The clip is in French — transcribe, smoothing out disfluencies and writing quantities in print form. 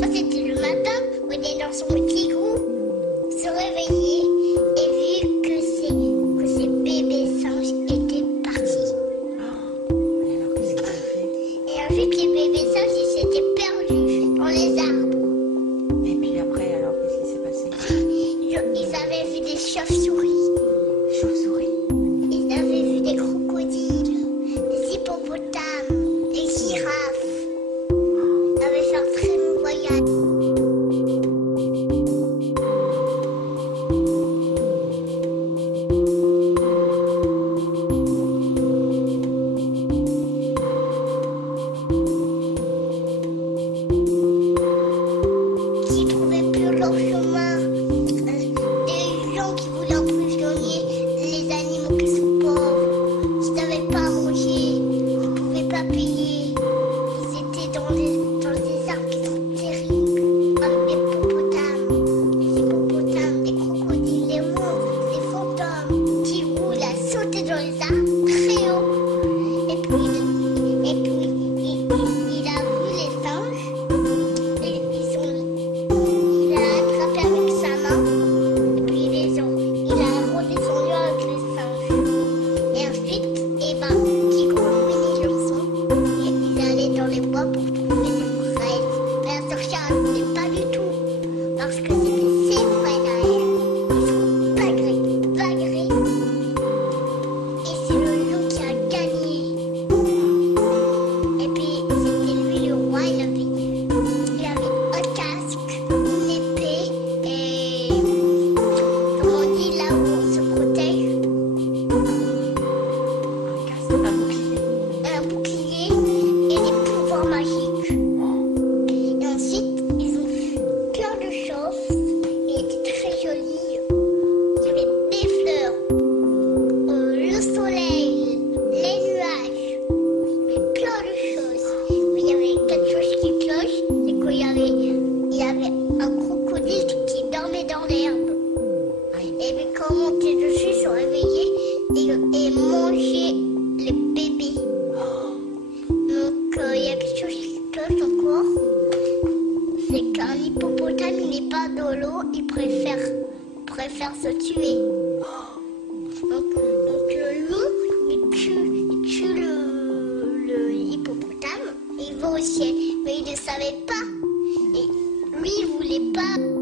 C'était le matin, on est dans son petit groupe, se réveiller et vu que ces bébés singes étaient partis. Et alors, qu'est-ce qu'ils ont fait? Et ensuite, les bébés singes, ils s'étaient perdus dans les arbres. Et puis après, alors, qu'est-ce qui s'est passé? Ils avaient vu des chauves-souris, Chauve-souris. ils avaient vu des crocodiles, des hippopotames, des girafes. Ils avaient fait un très long voyage. Qui trouvaient plus leur chemin, des gens qui voulaient emprisonner les animaux qui sont pauvres, qui n'avaient pas à manger, qui ne pouvaient pas payer. Ils étaient dans des arbres qui sont terribles, avec des hippopotames, des crocodiles, des monstres, des fantômes qui roulent à sauter dans les arbres très haut. Et puis il a vu les singes. Et il a attrapé avec sa main, et puis il a redescendu avec les singes. Et ensuite, Tigre, Winnie l'ourson, ils allaient dans les bois pour trouver des fraises. Mais la sorcière ne pas du tout, parce que c'était ses fraises à elle. Ils sont bagarrés. Et c'est le loup qui a gagné. Et puis c'était lui le roi, il avait un casque, une épée et comment on dit là où on se protège, Un bouclier. un bouclier et des pouvoirs magiques. Et ensuite ils ont vu plein de choses et étaient très jolies. Il y avait des fleurs, le soleil, les nuages, et plein de choses. Mais il y avait quelque chose qui cloche, c'est qu'il y avait un crocodile qui dormait dans l'herbe. Et puis quand on montait dessus, ils se réveillaient et mangeaient les bébés. Donc il y a quelque chose qui cloche encore. C'est qu'un hippopotame, il n'est pas dans l'eau, il préfère se tuer. Donc le loup, il tue le hippopotame et il va au ciel. Mais il ne savait pas. Et lui, il voulait pas.